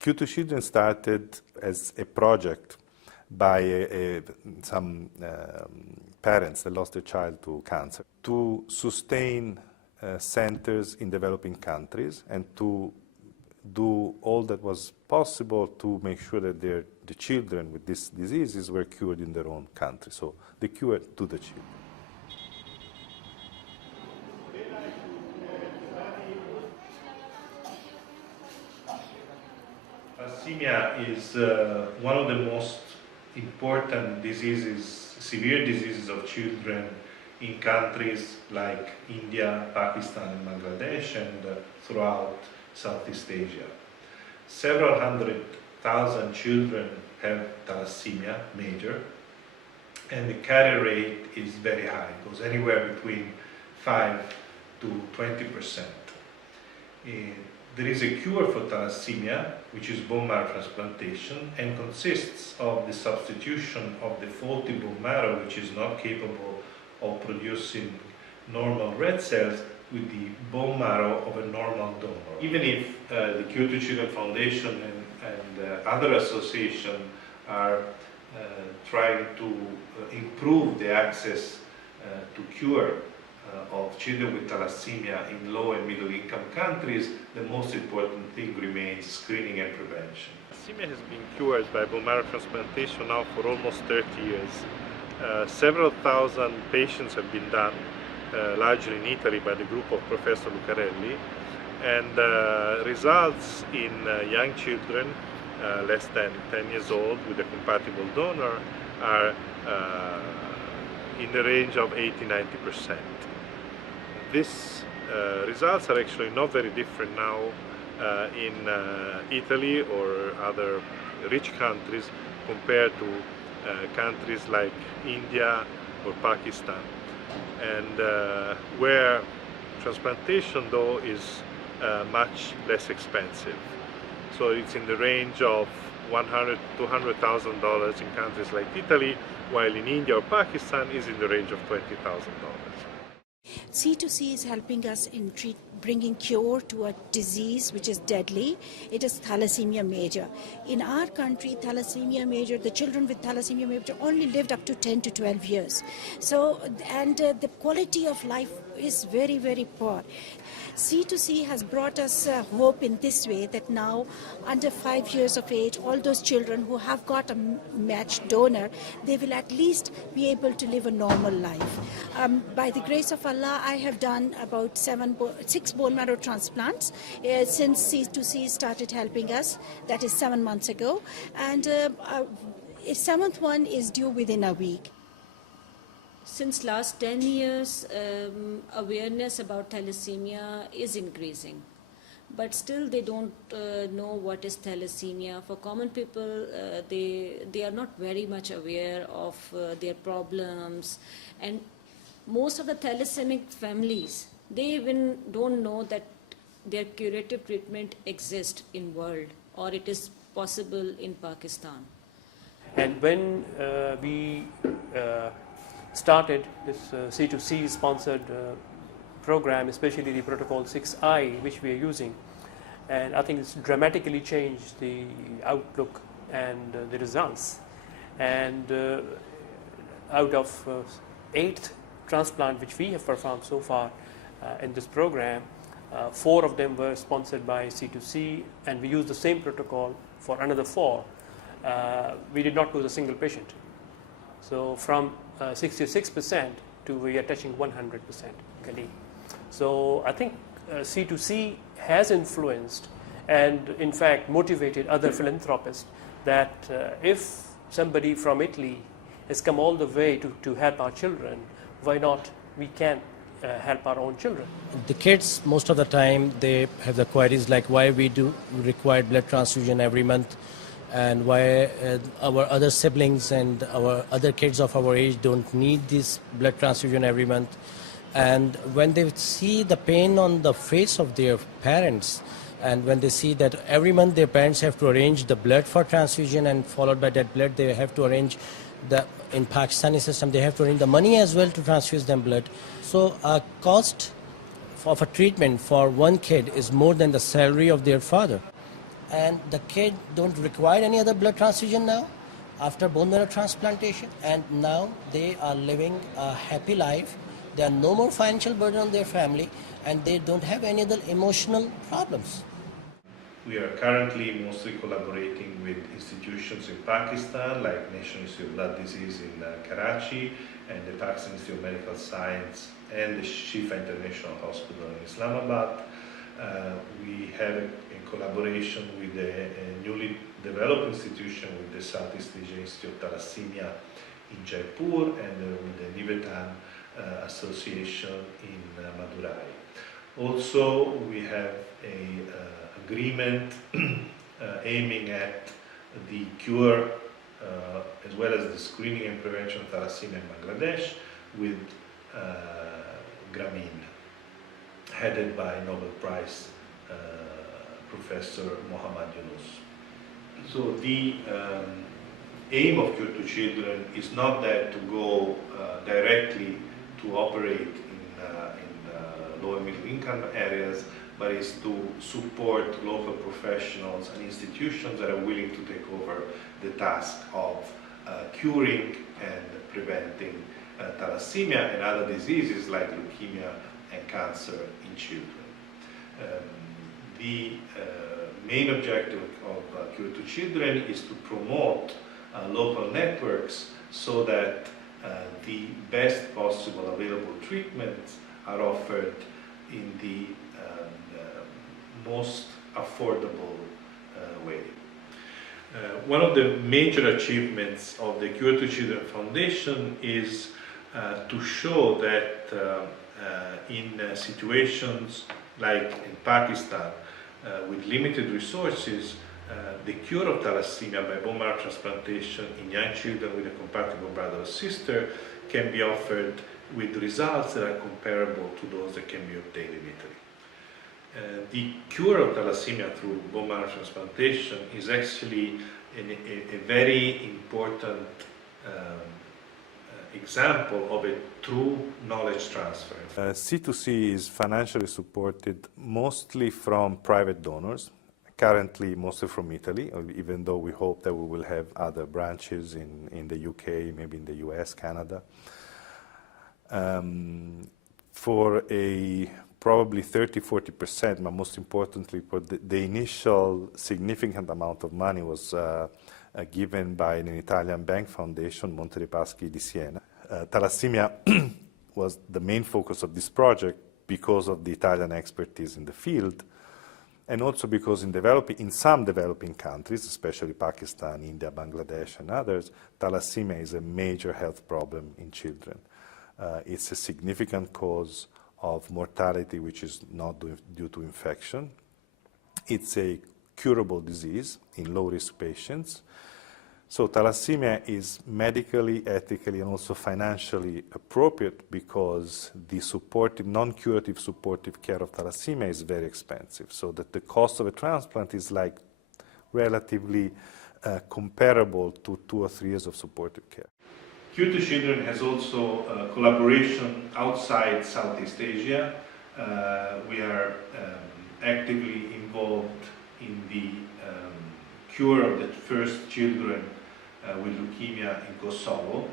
Cure2Children started as a project by some parents that lost their child to cancer to sustain centers in developing countries and to do all that was possible to make sure that the children with these diseases were cured in their own country. So the cure to the children. Thalassemia is one of the most important diseases, severe diseases of children in countries like India, Pakistan and Bangladesh and throughout Southeast Asia. Several 100,000 children have thalassemia major, and the carrier rate is very high. It goes anywhere between 5 to 20%. There is a cure for thalassemia, which is bone marrow transplantation, and consists of the substitution of the faulty bone marrow, which is not capable of producing normal red cells, with the bone marrow of a normal donor. Even if the Cure2Children Foundation and other associations are trying to improve the access to cure of children with thalassemia in low and middle income countries, the most important thing remains screening and prevention. Thalassemia has been cured by bone marrow transplantation now for almost 30 years. Several thousand patients have been done, largely in Italy by the group of Professor Lucarelli, and results in young children less than 10 years old with a compatible donor are in the range of 80–90%. These results are actually not very different now in Italy or other rich countries compared to countries like India or Pakistan, and where transplantation though is much less expensive. So it's in the range of $100,000 to $200,000 in countries like Italy, while in India or Pakistan is in the range of $20,000. C2C is helping us in bringing cure to a disease which is deadly. It is thalassemia major. In our country, thalassemia major, the children with thalassemia major only lived up to 10 to 12 years. So, and the quality of life is very, very poor. C2C has brought us hope in this way that now, under 5 years of age, all those children who have got a matched donor, they will at least be able to live a normal life. By the grace of Allah, I have done about 6 bone marrow transplants since C2C started helping us. That is 7 months ago, and a 7th one is due within a week. Since last 10 years, awareness about thalassemia is increasing, but still they don't know what is thalassemia. For common people, they are not very much aware of their problems, and most of the thalassemic families, they even don't know that their curative treatment exists in world, or it is possible in Pakistan. And when we started this C2C sponsored program, especially the protocol 6I, which we are using, and I think it's dramatically changed the outlook and the results. And out of 8 transplants which we have performed so far in this program, 4 of them were sponsored by C2C, and we used the same protocol for another 4. We did not lose a single patient. So from 66% to we are touching 100%. So I think C2C has influenced and in fact motivated other philanthropists that if somebody from Italy has come all the way to help our children, why not we can help our own children. The kids, most of the time, they have the queries like why we do require blood transfusion every month, and why our other siblings and our other kids of our age don't need this blood transfusion every month. And when they see the pain on the face of their parents, and when they see that every month their parents have to arrange the blood for transfusion, and followed by that blood they have to arrange in Pakistani system they have to arrange the money as well to transfuse them blood. So a cost of a treatment for one kid is more than the salary of their father. and the kid don't require any other blood transfusion now after bone marrow transplantation, and now they are living a happy life. There are no more financial burden on their family, and they don't have any other emotional problems. We are currently mostly collaborating with institutions in Pakistan, like National Institute of Blood Disease in Karachi, and the Pakistan Institute of Medical Science, and the Shifa International Hospital in Islamabad. We have a collaboration with a newly developed institution with the Southeast Asia Institute of Thalassemia in Jaipur, and with the Nivetan Association in Madurai. Also, we have an agreement aiming at the cure as well as the screening and prevention of thalassemia in Bangladesh with Grameen, headed by Nobel Prize Professor Muhammad Yunus. So the aim of Cure2Children is not that to go directly to operate in low and middle income areas, but is to support local professionals and institutions that are willing to take over the task of curing and preventing thalassemia and other diseases like leukemia and cancer in children. The main objective of Cure2Children is to promote local networks so that the best possible available treatments are offered in the most affordable way. One of the major achievements of the Cure2Children Foundation is to show that in situations like in Pakistan with limited resources, the cure of thalassemia by bone marrow transplantation in young children with a compatible brother or sister can be offered with results that are comparable to those that can be obtained in Italy. The cure of thalassemia through bone marrow transplantation is actually a very important example of a true knowledge transfer. C2C is financially supported mostly from private donors, currently mostly from Italy, even though we hope that we will have other branches in the UK, maybe in the US, Canada. For a probably 30–40%, but most importantly, for the initial significant amount of money was given by an Italian bank foundation, Monte dei Paschi di Siena. Thalassemia was the main focus of this project because of the Italian expertise in the field, and also because in some developing countries, especially Pakistan, India, Bangladesh, and others, thalassemia is a major health problem in children. It's a significant cause of mortality, which is not due to infection. It's a curable disease in low-risk patients. So thalassemia is medically, ethically, and also financially appropriate because the supportive, non-curative supportive care of thalassemia is very expensive. So that the cost of a transplant is like relatively comparable to 2 or 3 years of supportive care. Cure2Children has also collaboration outside Southeast Asia. We are actively involved in the cure of the first children with leukemia in Kosovo.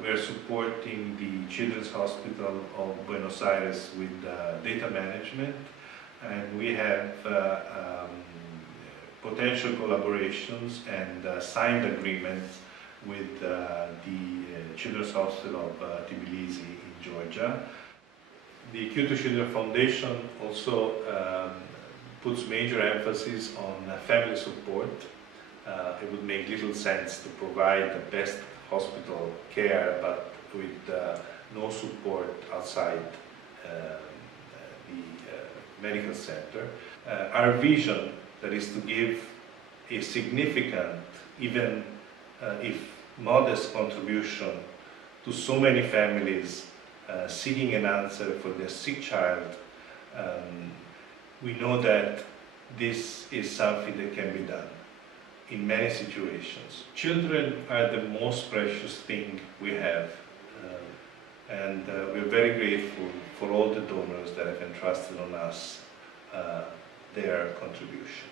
We are supporting the Children's Hospital of Buenos Aires with data management, and we have potential collaborations and signed agreements with the Children's Hospital of Tbilisi in Georgia. The Cure2Children Foundation also puts major emphasis on family support. It would make little sense to provide the best hospital care but with no support outside the medical center. Our vision, that is to give a significant, even if modest contribution to so many families seeking an answer for their sick child, we know that this is something that can be done in many situations. Children are the most precious thing we have, and we're very grateful for all the donors that have entrusted on us their contribution.